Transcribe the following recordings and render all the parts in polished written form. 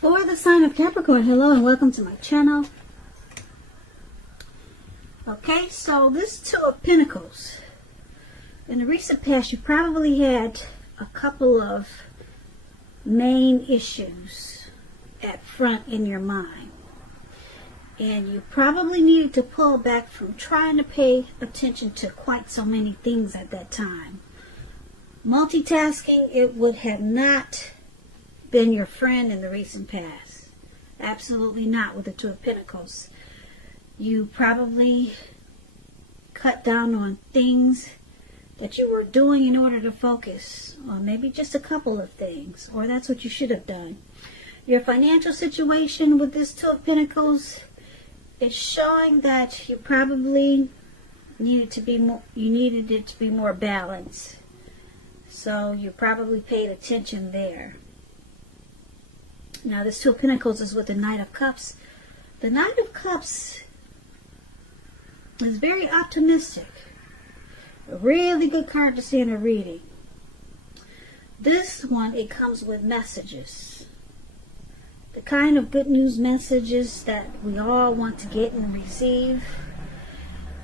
For the sign of Capricorn, hello and welcome to my channel. Okay, so this Two of Pentacles. In the recent past, you probably had a couple of main issues at front in your mind. And you probably needed to pull back from trying to pay attention to quite so many things at that time. Multitasking, it would have not been your friend in the recent past. Absolutely not with the Two of Pentacles. You probably cut down on things that you were doing in order to focus, or maybe just a couple of things, or that's what you should have done. Your financial situation with this Two of Pentacles is showing that you probably needed to be more, you needed it to be more balanced. So you probably paid attention there. Now this Two of Pentacles is with the Knight of Cups. The Knight of Cups is very optimistic. A really good card to see in a reading. This one, it comes with messages. The kind of good news messages that we all want to get and receive.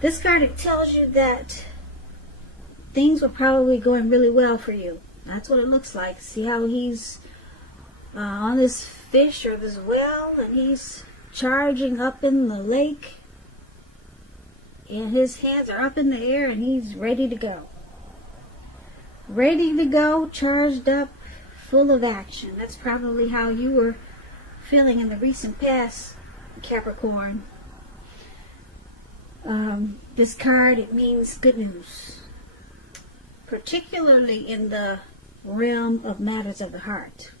This card, it tells you that things were probably going really well for you. That's what it looks like. See how he's on this fish or this well, and he's charging up in the lake, and his hands are up in the air, and he's ready to go. Ready to go, charged up, full of action. That's probably how you were feeling in the recent past, Capricorn. This card, it means good news, particularly in the realm of matters of the heart.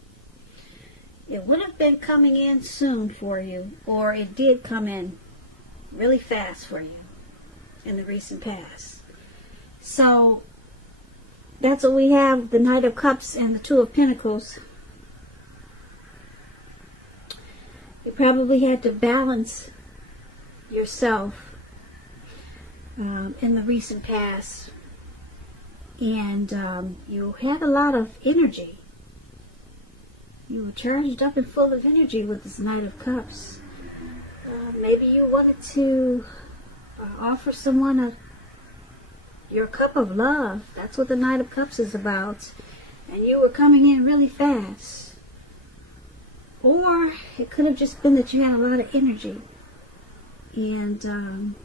It would have been coming in soon for you, or it did come in really fast for you in the recent past. So that's what we have, the Knight of Cups and the Two of Pentacles. You probably had to balance yourself in the recent past, and you had a lot of energy. You were charged up and full of energy with this Knight of Cups. Maybe you wanted to offer someone your cup of love. That's what the Knight of Cups is about. And you were coming in really fast. Or it could have just been that you had a lot of energy. And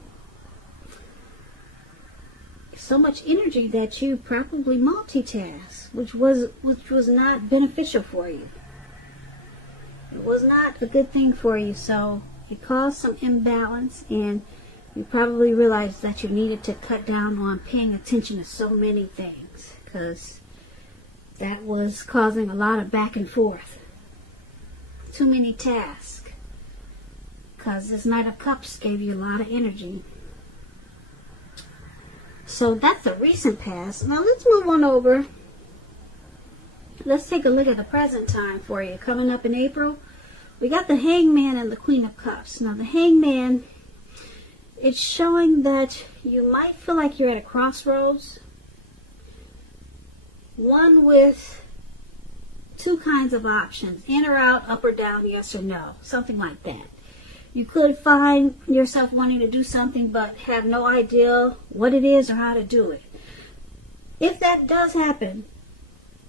so much energy that you probably multitask, which was not beneficial for you. It was not a good thing for you, so it caused some imbalance, and you probably realized that you needed to cut down on paying attention to so many things, because that was causing a lot of back and forth. Too many tasks, because this Knight of Cups gave you a lot of energy. So that's the recent past. Now let's move on over. Let's take a look at the present time for you. Coming up in April, we got the Hangman and the Queen of Cups. Now the Hangman, it's showing that you might feel like you're at a crossroads. One with two kinds of options. In or out, up or down, yes or no. Something like that. You could find yourself wanting to do something but have no idea what it is or how to do it. If that does happen,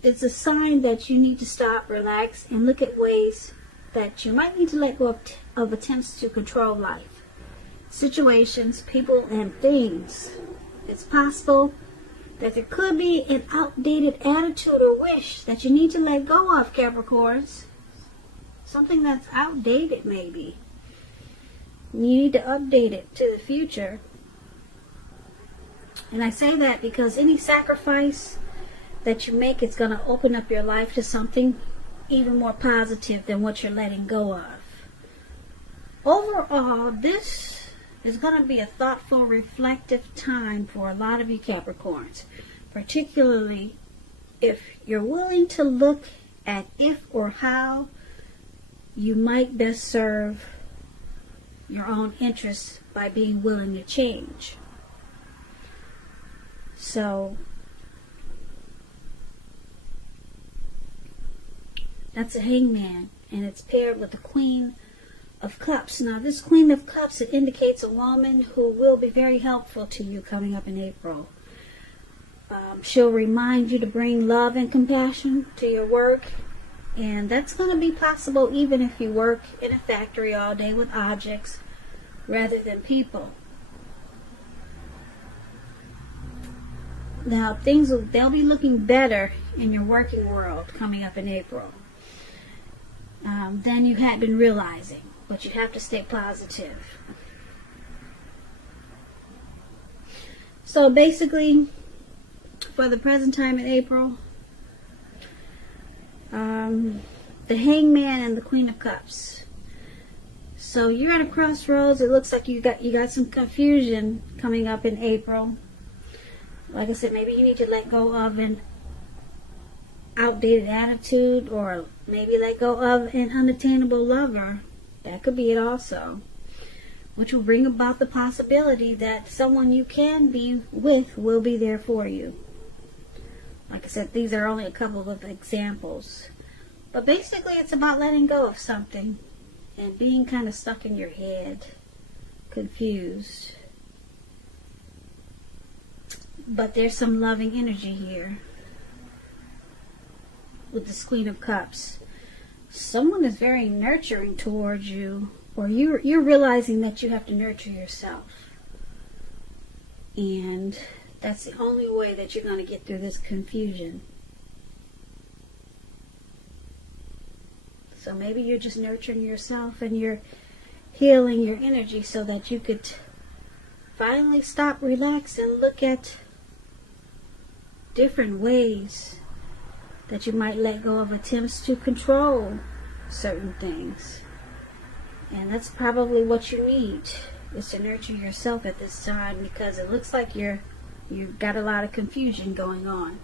it's a sign that you need to stop, relax, and look at ways that you might need to let go of attempts to control life, situations, people, and things. It's possible that there could be an outdated attitude or wish that you need to let go of, Capricorns. Something that's outdated, maybe. You need to update it to the future. And I say that because any sacrifice that you make, it's going to open up your life to something even more positive than what you're letting go of. Overall, this is going to be a thoughtful, reflective time for a lot of you Capricorns, particularly if you're willing to look at if or how you might best serve your own interests by being willing to change. So that's a Hangman. and it's paired with the Queen of Cups. Now, this Queen of Cups, it indicates a woman who will be very helpful to you coming up in April. She'll remind you to bring love and compassion to your work, and that's going to be possible even if you work in a factory all day with objects rather than people. Now, they'll be looking better in your working world coming up in April than you had been realizing, but you have to stay positive. So basically, for the present time in April, the Hangman and the Queen of Cups. So you're at a crossroads. It looks like you got some confusion coming up in April. Like I said, maybe you need to let go of an outdated attitude, or maybe let go of an unattainable lover. That could be it also, which will bring about the possibility that someone you can be with will be there for you. Like I said, these are only a couple of examples. But basically, it's about letting go of something and being kind of stuck in your head, confused. But there's some loving energy here with this Queen of Cups. Someone is very nurturing towards you, or you're realizing that you have to nurture yourself. And that's the only way that you're going to get through this confusion. So maybe you're just nurturing yourself and you're healing your energy so that you could finally stop, relax, and look at different ways that you might let go of attempts to control certain things. And that's probably what you need, is to nurture yourself at this time, because it looks like you've got a lot of confusion going on.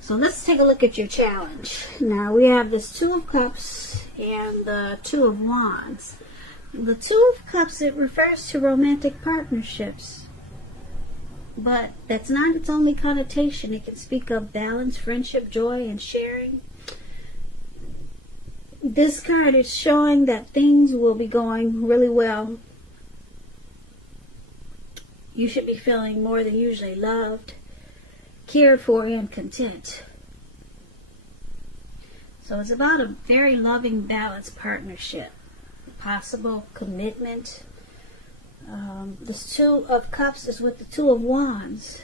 So let's take a look at your challenge. Now we have this Two of Cups and the Two of Wands. The Two of Cups, it refers to romantic partnerships. But that's not its only connotation. It can speak of balance, friendship, joy, and sharing. This card is showing that things will be going really well. You should be feeling more than usually loved, cared for, and content. So it's about a very loving, balanced partnership. Possible commitment. This Two of Cups is with the Two of Wands.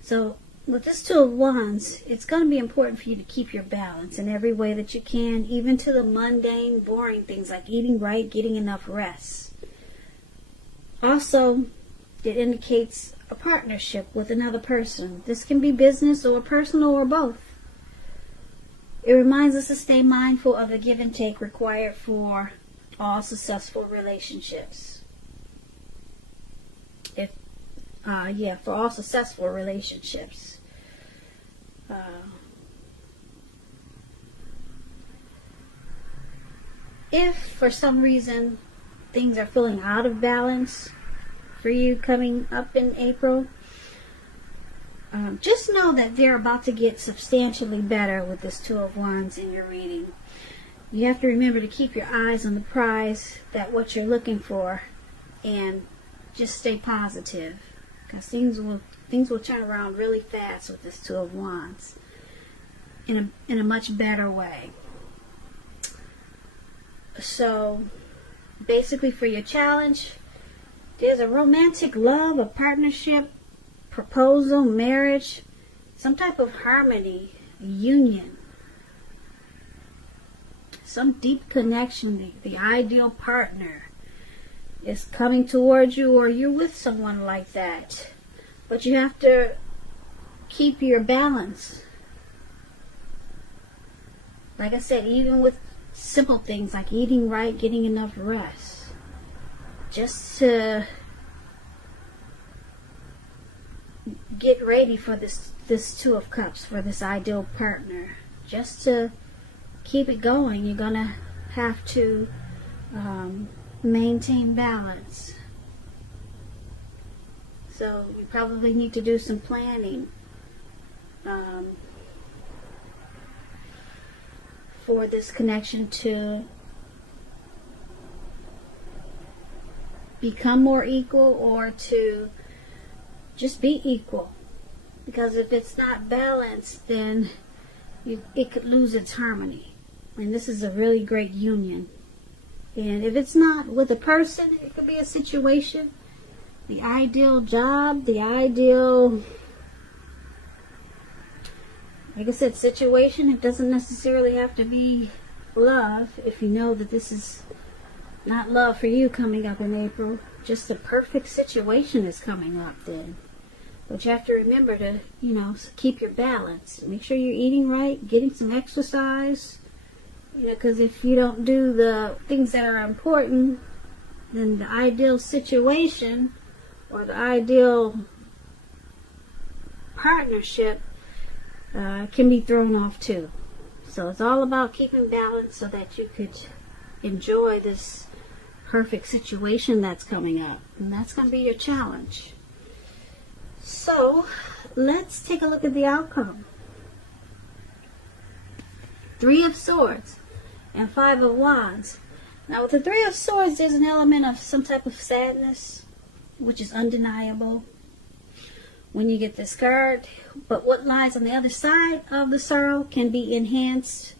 So with this Two of Wands, it's going to be important for you to keep your balance in every way that you can, even to the mundane, boring things like eating right, getting enough rest. Also, it indicates a partnership with another person. This can be business or personal or both. It reminds us to stay mindful of the give and take required for all successful relationships. For all successful relationships. If for some reason things are feeling out of balance for you coming up in April, just know that they're about to get substantially better with this Two of Wands in your reading. You have to remember to keep your eyes on the prize, that what you're looking for, and just stay positive, because things will turn around really fast with this Two of Wands in a much better way. So basically, for your challenge, there's a romantic love, a partnership, proposal, marriage, some type of harmony, union, some deep connection. The ideal partner is coming towards you, or you're with someone like that. But you have to keep your balance. Like I said, even with simple things like eating right, getting enough rest, just to get ready for this Two of Cups, for this ideal partner. Just to keep it going, you're gonna have to maintain balance. So you probably need to do some planning for this connection to become more equal, or to just be equal. Because if it's not balanced, then it could lose its harmony. And this is a really great union. And if it's not with a person, it could be a situation, the ideal job, the ideal, like I said, situation. It doesn't necessarily have to be love. If you know that this is not love for you coming up in April, just the perfect situation is coming up then. But you have to remember to, keep your balance. Make sure you're eating right, getting some exercise. Because if you don't do the things that are important, then the ideal situation or the ideal partnership can be thrown off too. So it's all about keeping balance so that you could enjoy this perfect situation that's coming up. And that's going to be your challenge. So let's take a look at the outcome. 3 of Swords and 5 of Wands. Now with the 3 of Swords, there's an element of some type of sadness, which is undeniable when you get this card. But what lies on the other side of the sorrow can be enhanced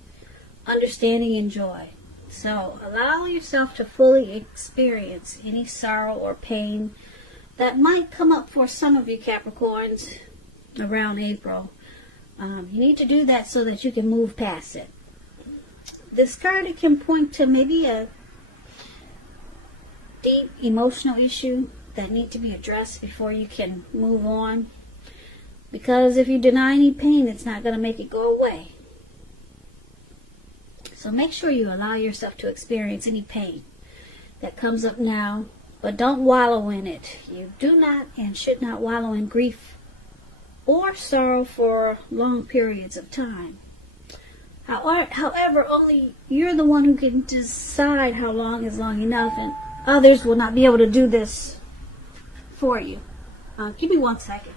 understanding and joy. So allow yourself to fully experience any sorrow or pain that might come up for some of you Capricorns around April. You need to do that so that you can move past it. This card, it can point to maybe a deep emotional issue that need to be addressed before you can move on. Because if you deny any pain, it's not going to make it go away. So make sure you allow yourself to experience any pain that comes up now, but don't wallow in it. You do not and should not wallow in grief or sorrow for long periods of time. However, only you're the one who can decide how long is long enough, and others will not be able to do this for you. Give me 1 second.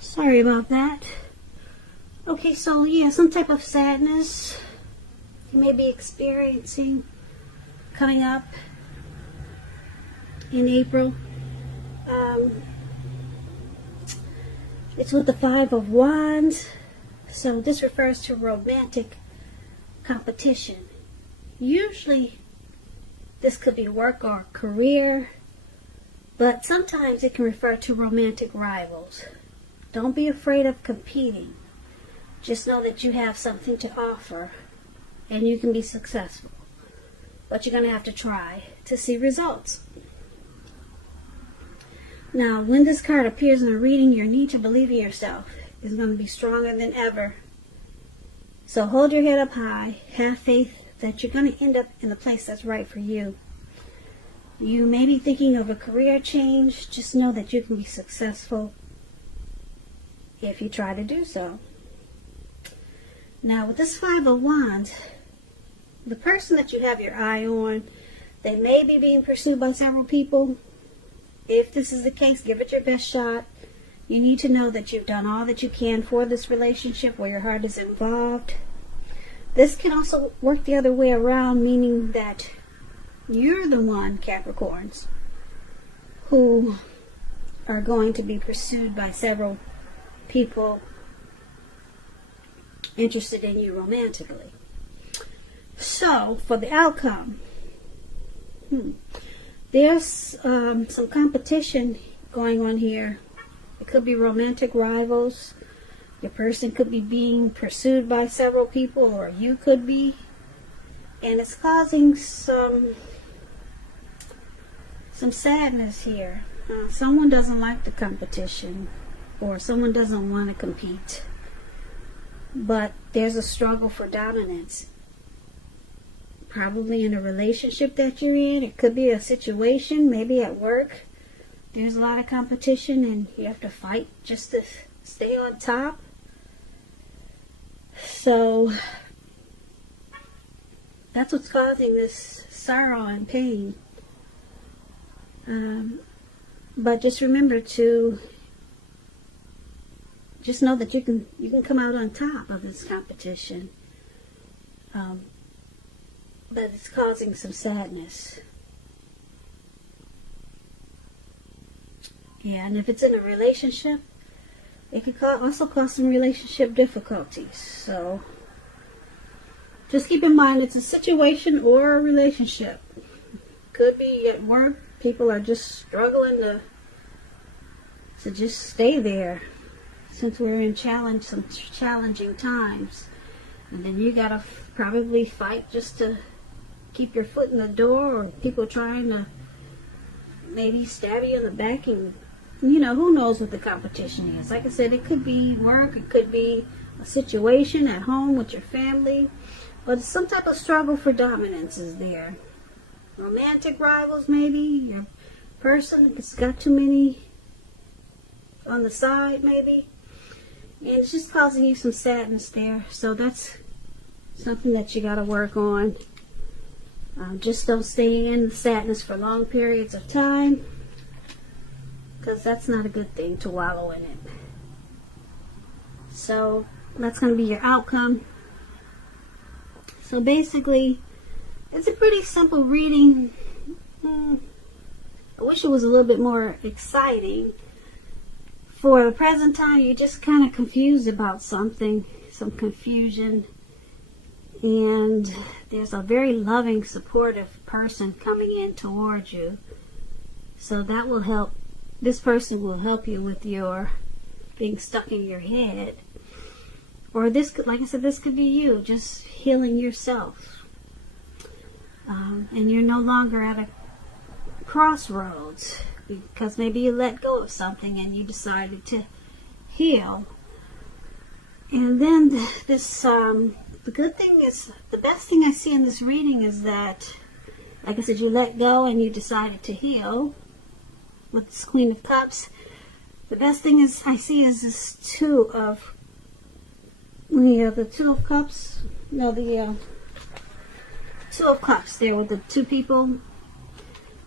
Sorry about that. Okay, so yeah, some type of sadness you may be experiencing coming up in April. It's with the 5 of Wands. So this refers to romantic competition. Usually this could be work or career, but sometimes it can refer to romantic rivals. Don't be afraid of competing. Just know that you have something to offer and you can be successful. But you're going to have to try to see results. Now, when this card appears in a reading, your need to believe in yourself is going to be stronger than ever. So hold your head up high. Have faith that you're going to end up in the place that's right for you. You may be thinking of a career change. Just know that you can be successful if you try to do so. Now with this 5 of Wands, the person that you have your eye on, they may be being pursued by several people. If this is the case, give it your best shot. You need to know that you've done all that you can for this relationship where your heart is involved. This can also work the other way around, meaning that you're the one, Capricorns, who are going to be pursued by several people interested in you romantically. So for the outcome, there's some competition going on here. It could be romantic rivals. Your person could be being pursued by several people, or you could be, and it's causing some sadness here. Someone doesn't like the competition, or someone doesn't want to compete, but there's a struggle for dominance probably in a relationship that you're in. It could be a situation, maybe at work. There's a lot of competition and you have to fight just to stay on top. So that's what's causing this sorrow and pain. But just remember to just know that you can come out on top of this competition. But it's causing some sadness. Yeah, and if it's in a relationship, it could also cause some relationship difficulties. So just keep in mind it's a situation or a relationship. Could be at work. People are just struggling to just stay there since we're in some challenging times. And then you gotta probably fight just to keep your foot in the door, or people trying to maybe stab you in the back, and who knows what the competition is. Like I said, it could be work, it could be a situation at home with your family, but some type of struggle for dominance is there. Romantic rivals, maybe. Your person has got too many on the side, maybe. And it's just causing you some sadness there. So that's something that you got to work on. Just don't stay in the sadness for long periods of time, because that's not a good thing to wallow in it. So that's going to be your outcome. So basically, it's a pretty simple reading. I wish it was a little bit more exciting. For the present time, you're just kind of confused about something, some confusion. And there's a very loving, supportive person coming in towards you. So that will help. This person will help you with your being stuck in your head. Or this, like I said, this could be you just healing yourself. And you're no longer at a crossroads because maybe you let go of something and you decided to heal. And then this, the good thing is, the best thing I see in this reading is that, like I said, you let go and you decided to heal with this Queen of Cups. The best thing I see is this Two of Cups. No, the Two of Cups there with the two people.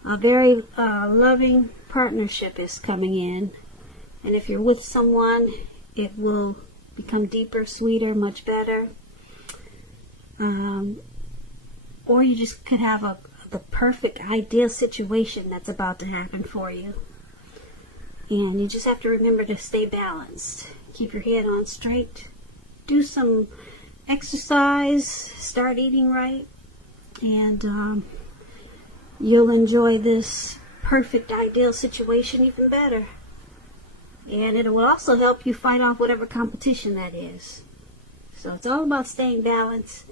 A very loving partnership is coming in. And if you're with someone, it will become deeper, sweeter, much better. Or you just could have the perfect, ideal situation that's about to happen for you. And you just have to remember to stay balanced. Keep your head on straight. Do some exercise. Start eating right. And you'll enjoy this perfect, ideal situation even better. And it will also help you fight off whatever competition that is. So it's all about staying balanced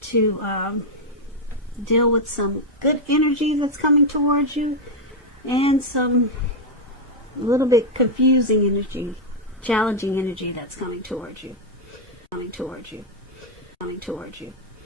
to deal with some good energy that's coming towards you and some a little bit confusing energy, challenging energy that's coming towards you.